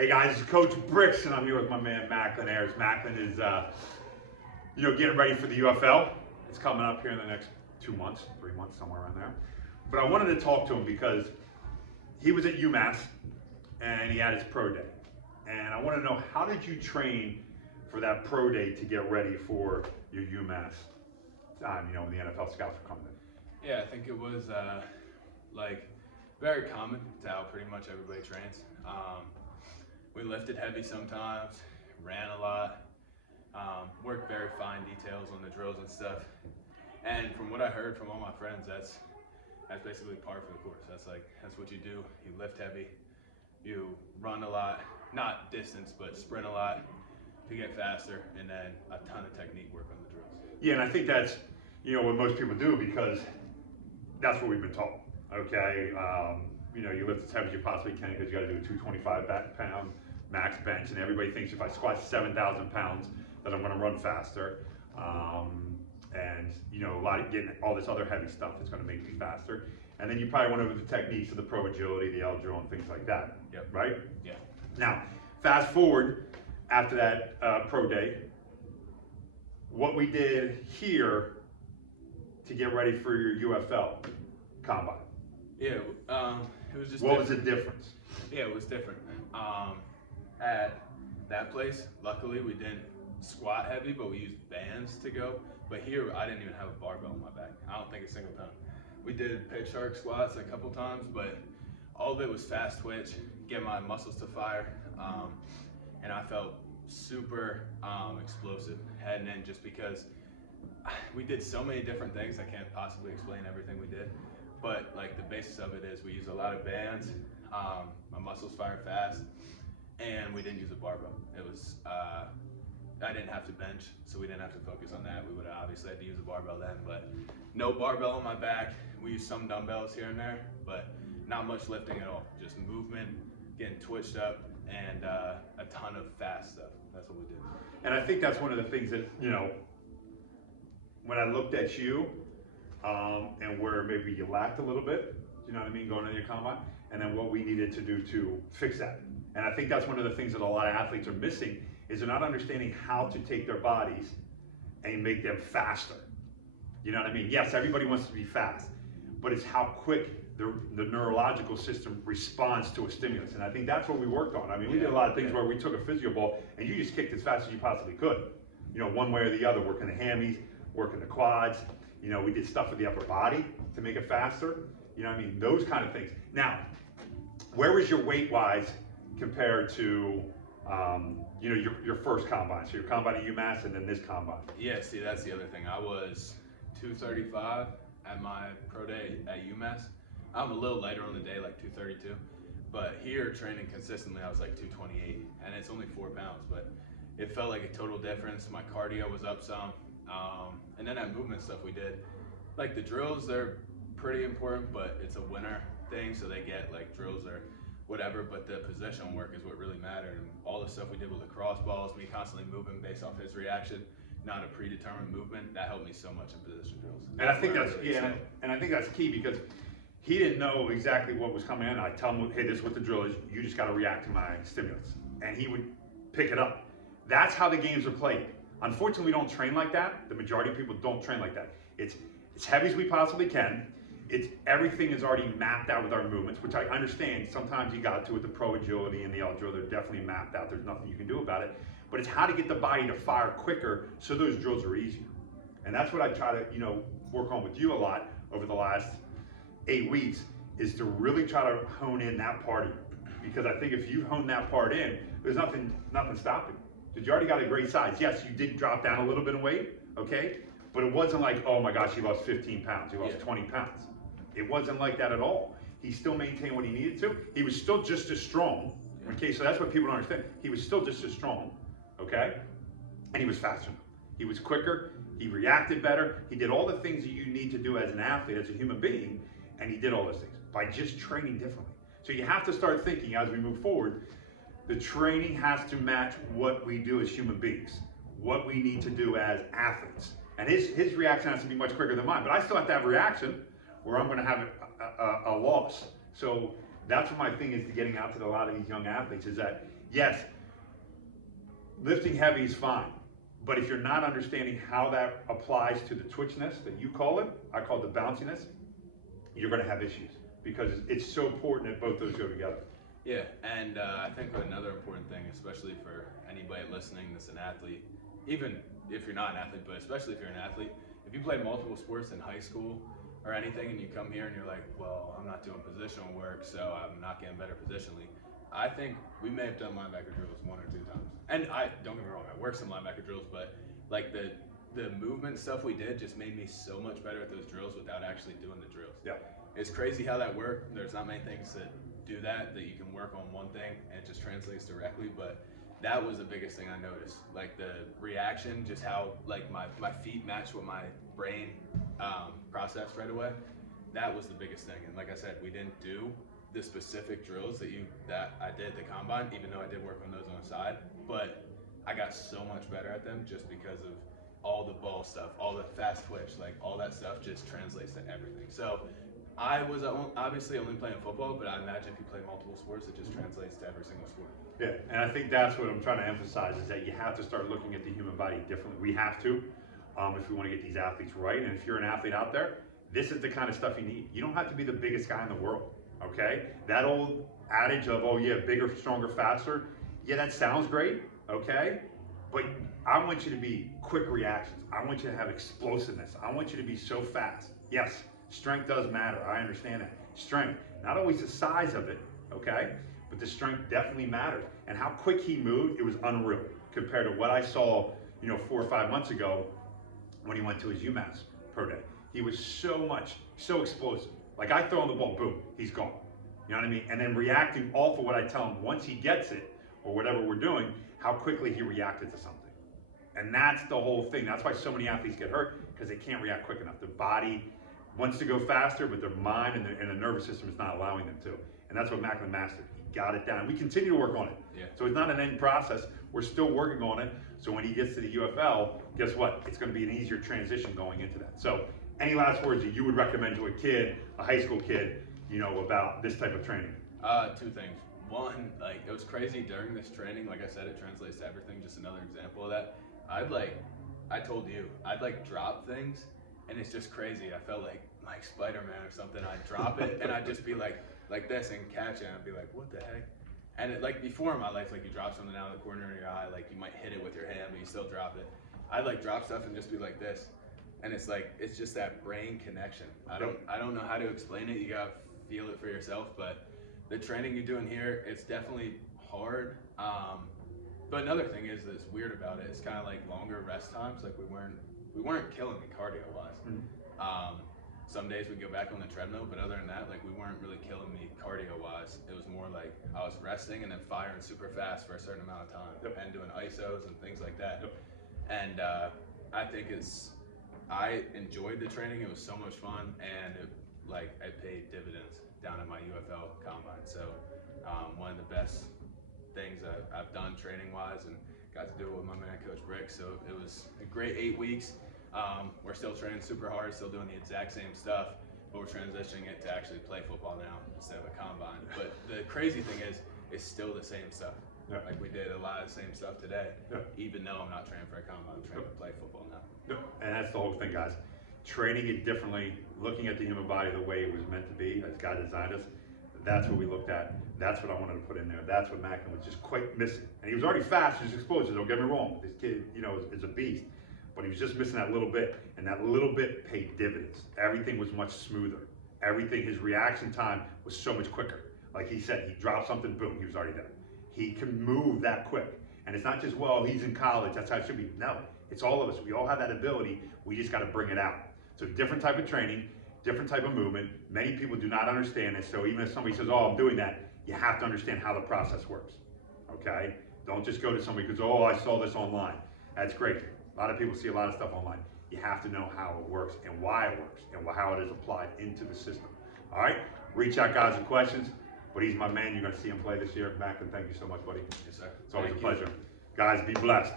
Hey guys, it's Coach Bricks, and I'm here with my man Macklin. Macklin is, getting ready for the UFL. It's coming up here in the next 2 months, 3 months, somewhere around there. But I wanted to talk to him because he was at UMass and he had his pro day. And I want to know, how did you train for that pro day to get ready for your UMass time, when the NFL scouts were coming in? Yeah, I think it was very common to how pretty much everybody trains. We lifted heavy sometimes, ran a lot, worked very fine details on the drills and stuff. And from what I heard from all my friends, that's basically par for the course. That's what you do. You lift heavy, you run a lot, not distance, but sprint a lot to get faster, and then a ton of technique work on the drills. Yeah, and I think that's what most people do, because that's what we've been taught. Okay, you lift as heavy as you possibly can because you got to do a 225 pound max bench, and everybody thinks if I squat 7,000 pounds that I'm going to run faster, and a lot of getting all this other heavy stuff that's going to make me faster. And then you probably went over the techniques of the pro agility, the L drill, and things like that. Yep. Right? Yeah. Now, fast forward after that pro day, what we did here to get ready for your UFL combine. Yeah, it was just. What was the difference? Yeah, it was different. At that place, luckily we didn't squat heavy, but we used bands to go. But here, I didn't even have a barbell on my back. I don't think a single time. We did pitch shark squats a couple times, but all of it was fast twitch, get my muscles to fire, and I felt super explosive heading in, just because we did so many different things. I can't possibly explain everything we did, but the basis of it is we use a lot of bands, my muscles fire fast, and we didn't use a barbell. It was, I didn't have to bench, so we didn't have to focus on that. We would have obviously had to use a barbell then, but no barbell on my back. We used some dumbbells here and there, but not much lifting at all. Just movement, getting twitched up, and a ton of fast stuff. That's what we did. And I think that's one of the things that, when I looked at you, and where maybe you lacked a little bit, going into your combine, and then what we needed to do to fix that. And I think that's one of the things that a lot of athletes are missing, is they're not understanding how to take their bodies and make them faster. You know what I mean? Yes, everybody wants to be fast, but it's how quick the neurological system responds to a stimulus. And I think that's what we worked on. I mean, we did a lot of things where we took a physio ball and you just kicked as fast as you possibly could. One way or the other, working the hammies, working the quads. We did stuff with the upper body to make it faster. Those kind of things. Now, where was your weight-wise compared to, your first combine? So your combine at UMass and then this combine. Yeah, see, that's the other thing. I was 235 at my pro day at UMass. I'm a little lighter on the day, 232. But here, training consistently, I was 228. And it's only 4 pounds, but it felt like a total difference. My cardio was up some. And then that movement stuff we did, the drills, they're pretty important, but it's a winter thing, so they get drills or whatever, but the position work is what really mattered. And all the stuff we did with the cross balls, me constantly moving based off his reaction, not a predetermined movement, that helped me so much in position drills. And I think that's, and I think that's key, because he didn't know exactly what was coming in. I tell him, hey, this is what the drill is, you just got to react to my stimulus. And he would pick it up. That's how the games are played. Unfortunately, we don't train like that. The majority of people don't train like that. It's as heavy as we possibly can. Everything is already mapped out with our movements, which I understand. Sometimes you got to with the pro agility and the L drill, they're definitely mapped out. There's nothing you can do about it. But it's how to get the body to fire quicker so those drills are easier. And that's what I try to, work on with you a lot over the last 8 weeks, is to really try to hone in that part of you. Because I think if you hone that part in, there's nothing stopping you. Because you already got a great size. Yes, you did drop down a little bit of weight, okay? But it wasn't like, oh my gosh, you lost 15 pounds, you lost 20 pounds. It wasn't like that at all. He still maintained what he needed to. He was still just as strong, okay? So that's what people don't understand. He was still just as strong, okay? And he was faster. He was quicker, he reacted better. He did all the things that you need to do as an athlete, as a human being, and he did all those things by just training differently. So you have to start thinking as we move forward, the training has to match what we do as human beings, what we need to do as athletes. And his reaction has to be much quicker than mine, but I still have to have a reaction where I'm gonna have a loss. So that's what my thing is, to getting out to a lot of these young athletes, is that yes, lifting heavy is fine, but if you're not understanding how that applies to the twitchiness that you call it, I call it the bounciness, you're going to have issues because it's so important that both those go together. Yeah, and I think another important thing, especially for anybody listening that's an athlete, even if you're not an athlete, but especially if you're an athlete, if you play multiple sports in high school or anything and you come here and you're like, well, I'm not doing positional work, so I'm not getting better positionally. I think we may have done linebacker drills 1 or 2 times. And don't get me wrong, I worked some linebacker drills, but like the movement stuff we did just made me so much better at those drills without actually doing the drills. Yeah. It's crazy how that worked. There's not many things that do that you can work on one thing and it just translates directly, but that was the biggest thing I noticed. Like the reaction, just how like my feet matched what my brain processed right away. That was the biggest thing. And like I said, we didn't do the specific drills that I did at the combine, even though I did work on those on the side, but I got so much better at them just because of all the ball stuff, all the fast twitch, like all that stuff just translates to everything. So I was obviously only playing football, but I imagine if you play multiple sports, it just translates to every single sport. Yeah, and I think that's what I'm trying to emphasize is that you have to start looking at the human body differently. We have to, if we want to get these athletes right. And if you're an athlete out there, this is the kind of stuff you need. You don't have to be the biggest guy in the world, okay? That old adage of, oh yeah, bigger, stronger, faster, yeah, that sounds great, okay? But I want you to be quick reactions. I want you to have explosiveness. I want you to be so fast. Yes, strength does matter. I understand that. Strength, not always the size of it, okay? But the strength definitely matters. And how quick he moved, it was unreal compared to what I saw, 4 or 5 months ago when he went to his UMass Pro Day. He was so explosive. Like I throw him the ball, boom, he's gone. You know what I mean? And then reacting off of what I tell him once he gets it or whatever we're doing, how quickly he reacted to something. And that's the whole thing. That's why so many athletes get hurt, because they can't react quick enough. Their body wants to go faster, but their mind and the nervous system is not allowing them to. And that's what Macklin mastered. He got it down. We continue to work on it. Yeah. So it's not an end process. We're still working on it. So when he gets to the UFL, guess what? It's going to be an easier transition going into that. So any last words that you would recommend to a kid, a high school kid, about this type of training? 2 things. One, like it was crazy during this training. Like I said, it translates to everything. Just another example of that. I told you, I'd drop things, and it's just crazy. I felt like Spider-Man or something. I'd drop it, and I'd just be like this and catch it, and I'd be like, what the heck? And before in my life, you drop something out of the corner of your eye, you might hit it with your hand, but you still drop it. I'd drop stuff and just be like this, and it's just that brain connection. I don't know how to explain it. You gotta feel it for yourself, but the training you're doing here, it's definitely hard. But another thing that's weird about it, it's kind of longer rest times. We weren't killing me cardio wise. Mm-hmm. Some days we go back on the treadmill, but other than that, we weren't really killing me cardio wise. It was more I was resting and then firing super fast for a certain amount of time. Yep. And doing ISOs and things like that. Yep. And I think I enjoyed the training. It was so much fun, and it paid dividends down at my UFL combine. So one of the best things I've done training wise, and got to do it with my man Coach Brick. So it was a great 8 weeks. We're still training super hard, still doing the exact same stuff, but we're transitioning it to actually play football now instead of a combine. But the crazy thing is, it's still the same stuff. Yep. We did a lot of the same stuff today, yep. Even though I'm not training for a combine, I'm training to play football now. Yep. And that's the whole thing, guys. Training it differently, looking at the human body the way it was meant to be, as God designed us. That's what we looked at. That's what I wanted to put in there. That's what Macklin was just quite missing. And he was already fast, he was explosive, don't get me wrong. This kid, is a beast. But he was just missing that little bit, and that little bit paid dividends. Everything was much smoother. Everything, his reaction time was so much quicker. Like he said, he dropped something, boom, he was already there. He can move that quick. And it's not just, well, he's in college, that's how it should be. No, it's all of us. We all have that ability. We just got to bring it out. So different type of training, different type of movement. Many people do not understand it. So even if somebody says, oh, I'm doing that, you have to understand how the process works, okay? Don't just go to somebody because, oh, I saw this online. That's great. A lot of people see a lot of stuff online. You have to know how it works and why it works and how it is applied into the system. All right? Reach out, guys, with questions. But he's my man. You're going to see him play this year. Macklin, thank you so much, buddy. Yes, sir. It's always a pleasure. Guys, be blessed.